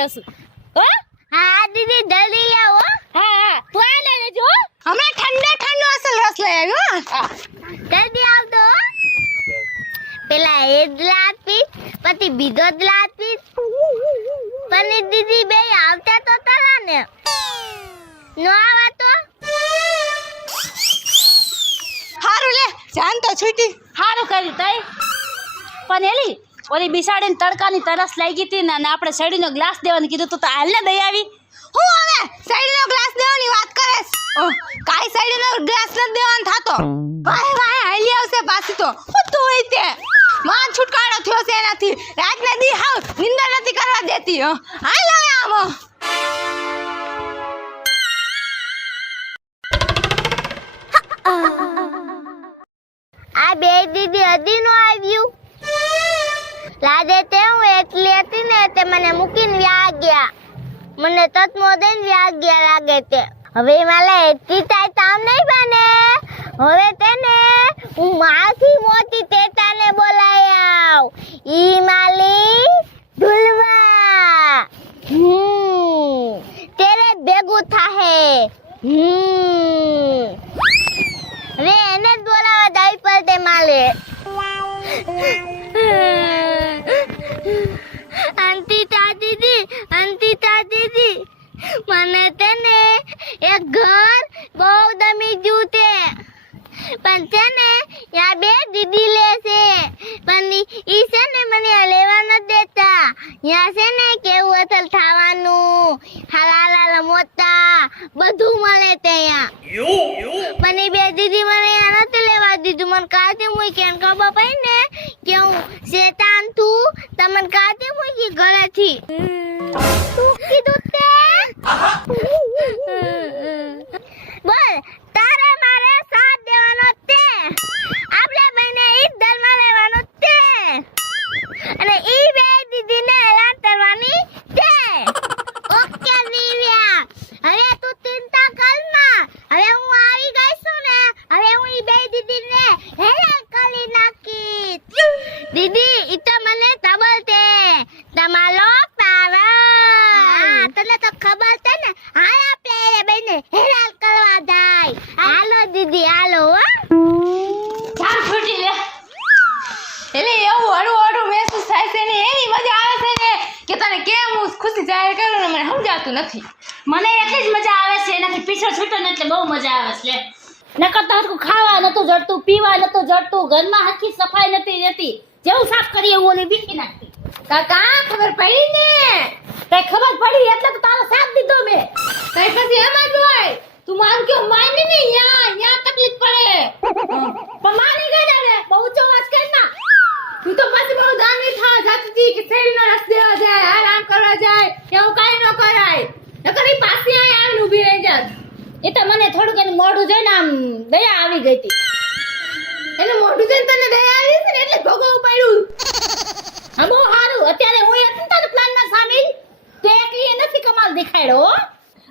લેશું હો હા દીદી જલ્દી લાવો હા તું આ લઈ લેજો હમણાં ઠંડો અસલ રસ લઈ આવ્યો જલ્દી આવજો પેલા એ ગ્લાસ પીસ પછી બીજો ગ્લાસ પીસ પની દીદી બે આવતા તો તલા ને નો આવા તો હારું લે જાન તો છૂટી સારું કર્યું તઈ પણ એલી ઓલી બિસાડીને તડકાની તરસ લાગી હતી ને આપણે શેરડીનો ગ્લાસ દેવાનું કીધું તો હાલ ને દઈ આવી હું હવે સાઈડનો ગ્લાસ દેવાની વાત કરેસ કાઈ સાઈડનો ગ્લાસ ન દેવાનો થાતો વાય વાય હાલી આવશે પાછી તો હું તું હોય તે માં છુટકારો થયો છે એનાથી રાતને દી હાવ નિંદર નથી કરવા દેતી હાલ હવે આમ આ બે દીદી હજી નો આવ્યું લાગે તે હું એકલી હતી ને તે મને મૂકીને વ્યા ગયા મને તત્મો દઈને વ્યા ગયા લાગે તે હવે મારે એટલી તાઈ તામ નહીં બને હવે તેને હું માથી મોટી તેતાને બોલાઈ આવ ઈ માલી ઢુલવા તેરે ભેગું થાહે હવે એને જ બોલાવા જાય પડે માલે અંતિતા દીદી મને તેને એક ઘર બહુ દમી જૂતે પણ છે ને યા બે દીદી લે છે પણ ઈ છે ને મને લેવા ન દેતા યા છે ને કેવું અસલ ખાવાનું હલાલ મોટા બધું મળે ત્યાં પણ ઈ બે દીદી મને યા નથી લેવા દીધું મને કાતે મુઈ કેમ ખબર પડી ને કે હું શેતાન તું તમને કાતે મુઈ ઘરેથી તું કીધું તે બોલ તારે મારે સાથ દેવાનો તે આપણે બેને ઈ ધર્મ લેવાનો તે અને ઈ બે દીદીને હેરાન કરવાની તે ઓકે દિવ્યા હવે તું ચિંતા કર માં હવે હું આવી ગઈ છું ને હવે હું ઈ બે દીદીને હેરાન કરી નાખી દીદી ઈ તો મને ખબર છે તમારો પાવર તને તો ખબર છે ને હાલ આપણે બેને હેરાન કરવા જાય હાલો દીદી હાલો ચાલ છૂટી લે એટલે એવું હળું મહેસૂસ થાય છે ને એની મજા આવે છે ને કે તને કેમ હું ખુશી જાહેર કરું ને મને સમજાતું નથી મને એટલી જ મજા આવે છે એનાથી પીછો છૂટો ને એટલે બહુ મજા આવે છે નકર તો હરખું ખાવા નતું જડતું પીવા નતું જડતું ઘરમાં હરખી સફાઈ નથી રહેતી જેવું સાફ કરીએ એવું ઓલી બીકી નાખતી કાકા ખબર પડી ને કઈ ખબર પડી એટલે તો તારો સાથ દીધો મેં કઈ પછી એમ જ હોય તું માન કે માની ને યા તકલીફ પડે પણ માની ગઈ ને બહુ ઊંચો વાત કર ના તું તો પછી બહુ દાની થા જાતી હતી કે શેરીનો રસ દેવા જાય આરામ કરવા જાય એવું કાઈ ન કરાય નકર ઈ પાછી આવીને ઊભી રહી જાત એ તો મને થોડુંક એનું મોઢું જોઈને આમ દયા આવી ગઈ હતી એને મોઢું જોઈને તને દયા આવી છે ને એટલે ભોગવવું પડ્યું હા બહુ સારું અત્યારે હું એક તારો પ્લાનમાં સામેલ તો એકલી નથી કમાલ દેખાડ્યો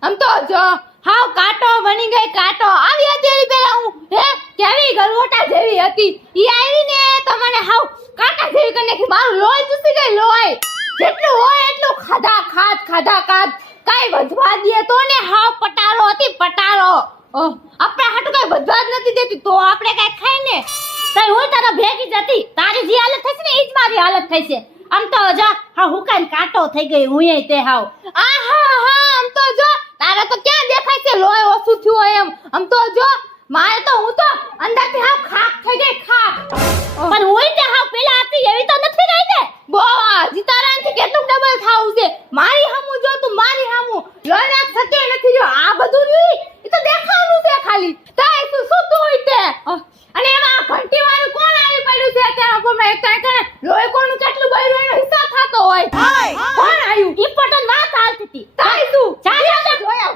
આમ તો જો હાવ કાટો બની ગઈ કાટો આવી હતી એની પહેલા હું હે કેવી ગલવોટા જેવી હતી ઈ આવી ને તો મને હાવ કાટા જેવી કરીને કે મારું લોહી ચૂસી ગઈ લોહી જેટલું હોય એટલું ખાધા ખાધ કાઈ વધવા દે તો ને હાવ પટારો હતી પટારો આપણે હાટુ કાઈ વધવા જ નથી દેતી તો આપણે કાઈ ખાઈ ને તઈ હું તારા ભેગી જતી તારી જે હાલત થશે ને ઈ જ મારી હાલત થશે આમ તો જા હા હુકાઈને કાટો થઈ ગઈ હુંય તે હાવ આહા આમ તો જો તારે તો ક્યાં દેખાય છે લોહી ઓછું થયું હોય એમ આમ તો જો મારે તો હું તો અંદરથી હાવ ખાક થઈ ગઈ ખાક પણ હુંય તે હાવ પેલા હતી એવી તો નથી રહી ને બો જીતારાંથી કેટલું ડબલ થાવું છે મારી હામું જો તું મારી હામું લોહી ના સકે નથી જો આ બધું રી ઈ તો દેખાવાનું છે ખાલી તાય તું સુતું હોય તે અને એમાં ઘંટી વાળું કોણ આવી પડ્યું છે અત્યારે આપણે એક તાય કરે લોહી કોનું કેટલું બળ્યું એનો હિસાબ થતો હોય કોણ આવ્યું ઈ પટન વાત હાલતી હતી તાય તું ચાલ જોઈ આવ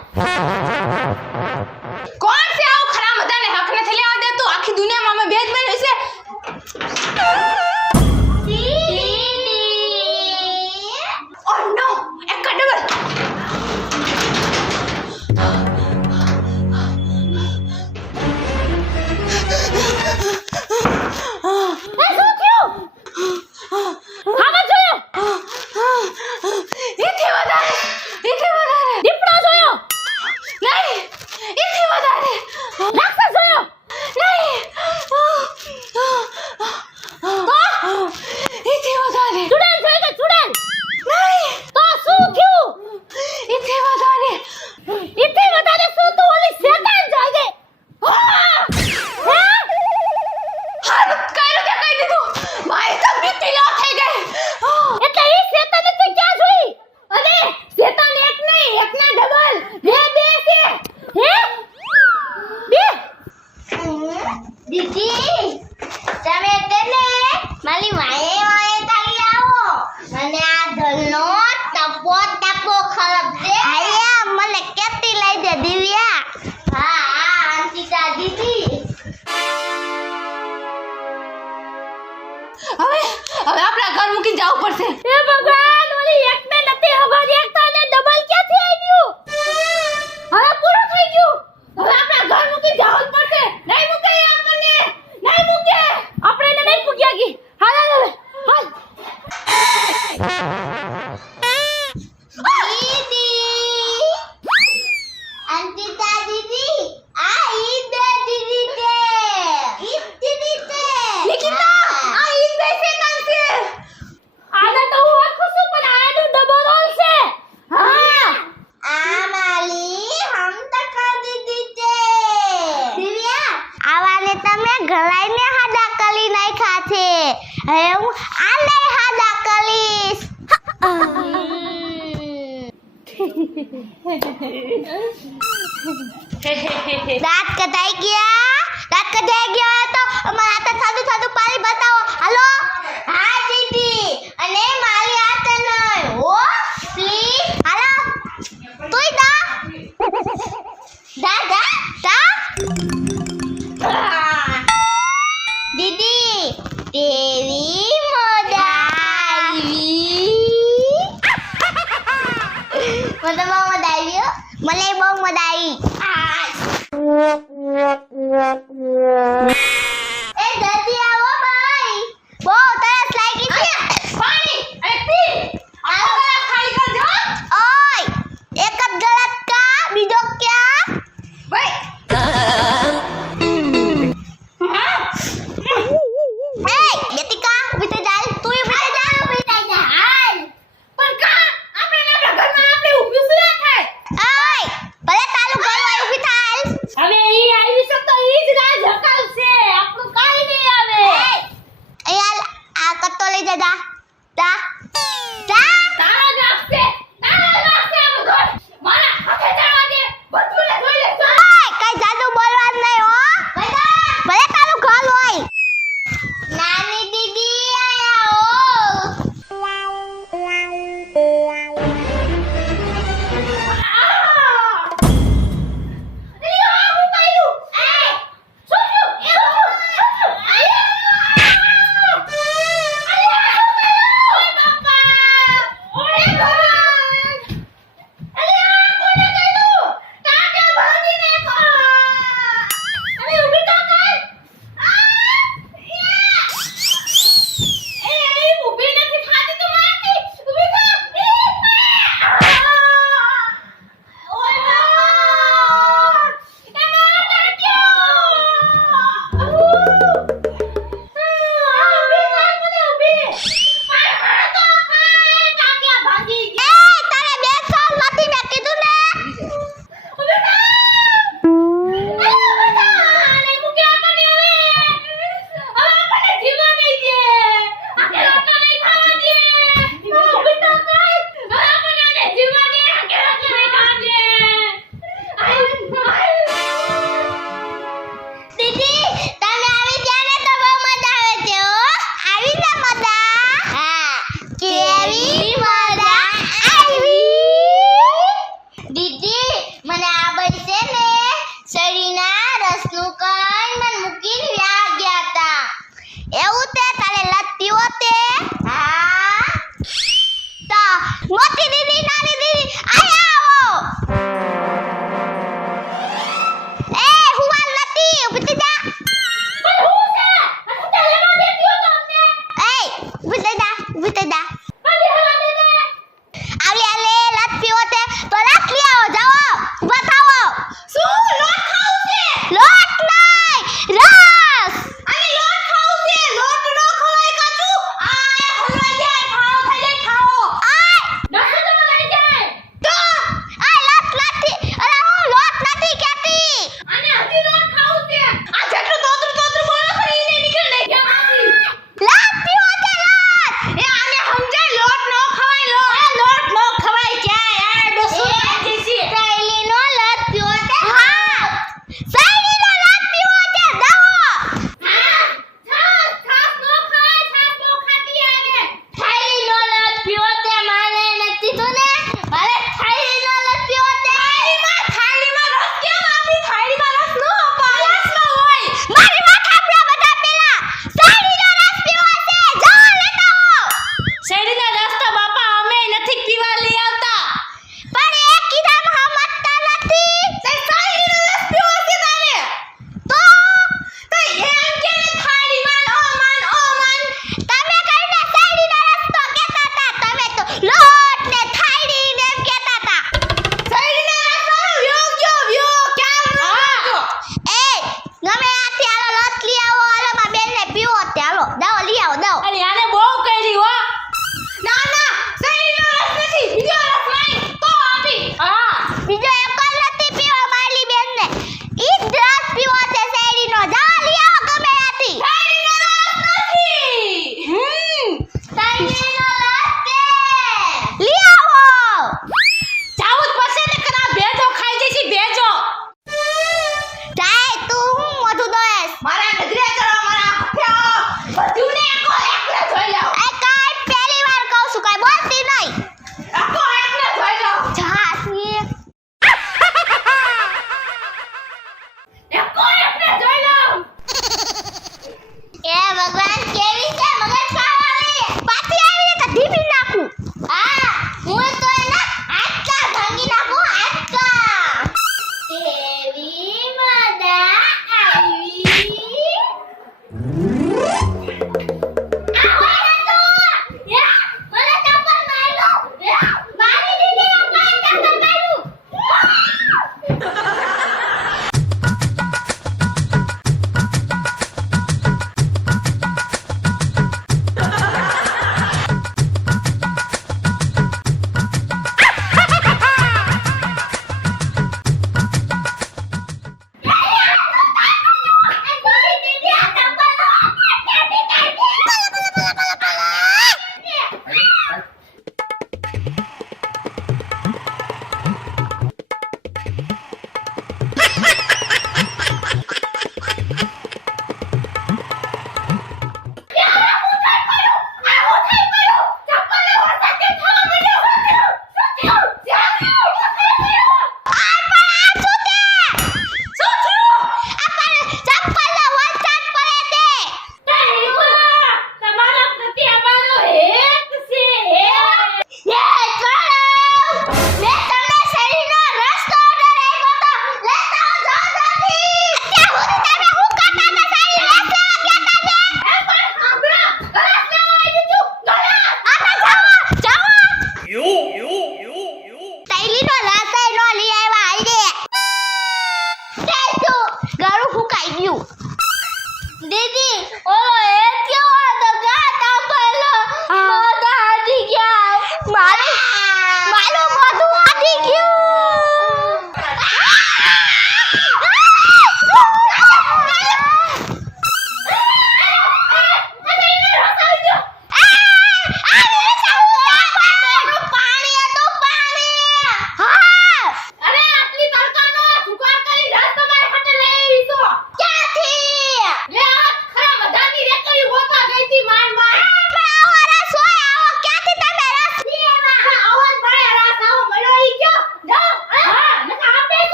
કોણ છે આવું ખરા મદાને હક નથી લેવા દેતું આખી દુનિયામાં અમે બેજ બન્યું છે Oh no! એક ડબલ બોલાવવું પડશે. એ ભગવાન, ઓલી એક ને નથી ખબર, એક તો એને ડબલ ક્યાંથી આવ્યું? હવે પૂરું થઈ ગયું. હવે આપણા ઘર મૂકી જવું જ પડશે. નહીં મૂકે એ આપણને. નહીં મૂકે. આપણે એને નહીં પૂગ્યા ગઈ. હાલ હાલ હવે. હાલ. દીદી અંકિતા દીદી આ ઈદ દીદી છે ઈદ દીદી છે નિકિતા, આ ઈદ બે શેતાન છે. આને તો હું ઓળખું છું, પણ આનું ડબલ રોલ છે. હા. આ માલી હમ તક દીદી છે દિવ્યા આવાને તમે ગળાઈને હાડા કલી નાખ્યા છે હવે હું આને હાડા કલીશ દાંત કટાઈ ગયા તો અમારા હાથે સાદું સાદું પાણી બતાવો હાલો હા દીદી અને મારી હાથે નહીં ઓ પ્લીઝ હાલો તુંય દા દીદી તેરી મોદાવી મને બહુ મજા આવી હો. મને બહુ મજા આવી એ જલ્દી આવો ભાઈ બહુ તરસ લાગી છે પાણી અને પી. આ ગ્લાસ ખાલી કરજો. ઓય એક જ ગલત કા બીજો ક્યાં ભાઈ. એ બેતિકા ઉભી થઈ જા તું ઉભી થઈ જા હાલ પણ કા આપણે આપણા ઘરમાં આપણે ઊભી શું ના થાય? ઓય ભલે તારું ઘર વાળું ઉભી થાલ હવે ઈ આવી છે તો ઈ જ રાજ હકાવશે.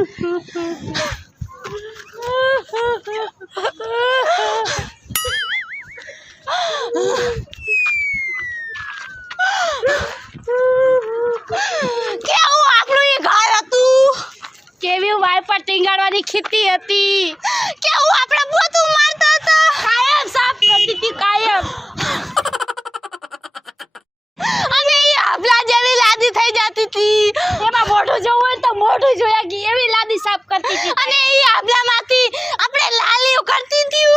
કેવું આપણું એ ઘર હતું, કેવી વાઈપર ટીંગાડવાની ખીતી હતી, કેવું આપણે પોતું મારતા હતા, કાયમ સાફ કરતી હતી કાયમ. અને એ આપલા જેવી લાદી થઈ જતી હતી, એમાં મોઢું જોવું હોય તો મોઢું જોયા કે એવી લાદી સાફ કરતી હતી. અને એ આપલામાંથી આપણે લાલીઓ કરતી હતી.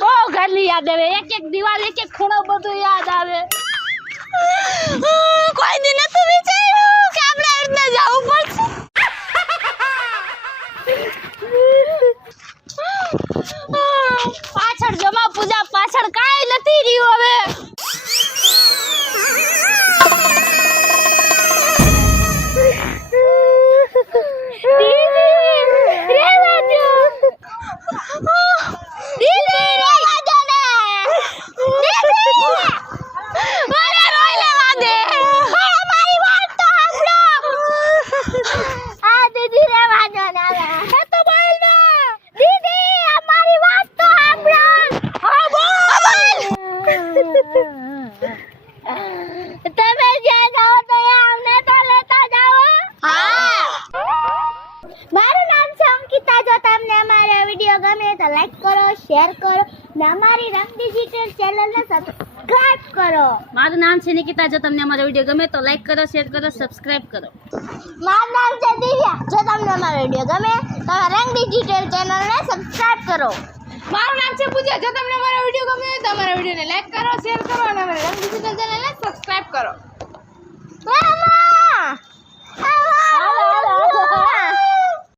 બહુ ઘરની યાદ આવે, એક એક દિવાલ એક એક ખૂણો બધું યાદ આવે. કોઈ દી નતું વિચાર્યું કે આપણે આ રીતના જવું પડશે. પાછળ જમા પૂજા પાછળ કાંઈ નથી રહ્યું હવે. તમે જ્યાં જાઓ તો અમને તો લેતા જાઓ. મારું નામ છે અંકિતા. જો તમને અમારો વિડીયો ગમે તો લાઈક કરો, શેર કરો ને અમારી રંગ ડિજિટલ ચેનલને સબસ્ક્રાઇબ કરો. મારું નામ છે નિકિતા. જો તમને અમારો વિડીયો ગમે તો લાઈક કરો, શેર કરો, સબસ્ક્રાઇબ કરો. મારું નામ છે દિવ્યા. જો તમને અમારો વિડીયો ગમે તો રંગ ડિજિટલ ચેનલને સબસ્ક્રાઇબ કરો. મારું નામ છે પૂજા. જો તમને અમારો વિડીયો ગમે તો અમારા વિડીયોને લાઈક કરો, શેર કરો અને અમારા રંગ ડિજિટલ ચેનલને સબસ્ક્રાઇબ કરો.